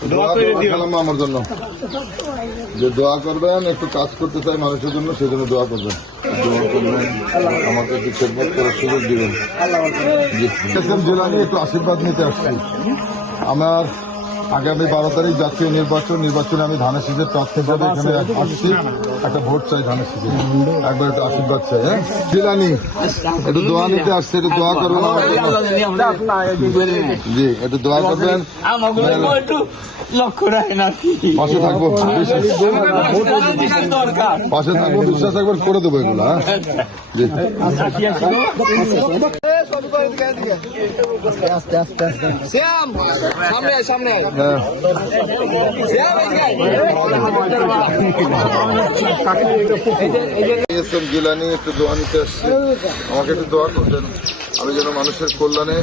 আমার জন্য যে দোয়া করবেন, একটু কাজ করতে চাই মানুষের জন্য, সেই জন্য দোয়া করবেন। দোয়া করবেন, আমাকে একটু খেদমত করার সুযোগ দিবেন। জিলানী একটু আশীর্বাদ নিতে আসছি। আমার আগামী 12 তারিখ জাতীয় নির্বাচনে আমি ধানের শীষের প্রার্থী হিসেবে এখানে আসছি। একটা ভোট চাই ধানের শীষে, একবার একটু আশীর্বাদ চাই। হ্যাঁ, জিলানী একটু দোয়া নিতে আসছে, একটু দোয়া করবেন। জি, একটু দোয়া করবেন, পাশে থাকবো, পাশে থাকবো, বিশ্বাস একবার করে দেবো এগুলো। হ্যাঁ, জি। জিলানী একটু দোয়া নিতে আসছে, আমাকে একটু দোয়া করবেন, আমি যেন মানুষের কল্যাণে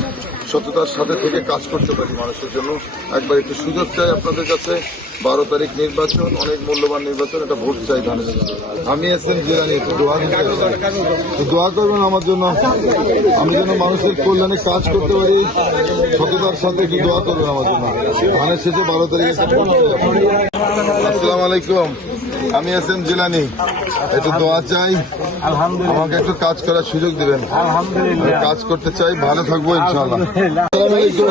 সততার সাথে থেকে কাজ করতে পারি মানুষের জন্য। একবার একটু সুযোগ চাই আপনাদের কাছে। 12 তারিখ নির্বাচন, অনেক মূল্যবান নির্বাচন, একটা ভোট চাই ধানের। আমি এসএম জিলানী, একটু দোয়া নিতে আসছি, দোয়া করবেন আমার জন্য, আমি যেন মানুষের কল্যাণে কাজ করতে পারি সততার সাথে। একটু দোয়া করবেন আমার জন্য। ধানের শেষে 12 তারিখে। আসসালামু আলাইকুম, আমি এসএম জিলানী, একটু দোয়া চাই, আমাকে একটু কাজ করার সুযোগ দিবেন। কাজ করতে চাই, ভালো থাকবো ইনশাআল্লাহ। আসসালামু আলাইকুম,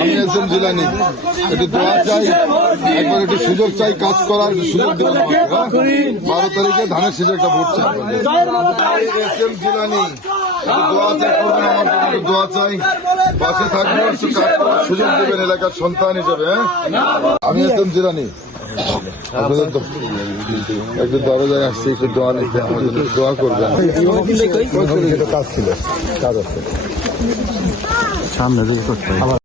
আমি এসএম জিলানী, একটু দোয়া চাই, একবার একটু সুযোগ চাই, কাজ করার সুযোগ দিবেন। 12 তারিখে ধানের শেষে একটা ভোট চাই। এসএম জিলানী, দোয়া চাই, করবেন আমার জন্য, দোয়া চাই, পাশে থাকবো, একটু কাজ করার সুযোগ দেবেন এলাকার সন্তান হিসেবে। হ্যাঁ, আমি এসএম জিলানী, আপনাদের তো একটু দরজায় আসছি, একটু দোয়া নিতে, আমার জন্য দোয়া করবেন। কাজ ছিল, কাজ আছে সামনে করতে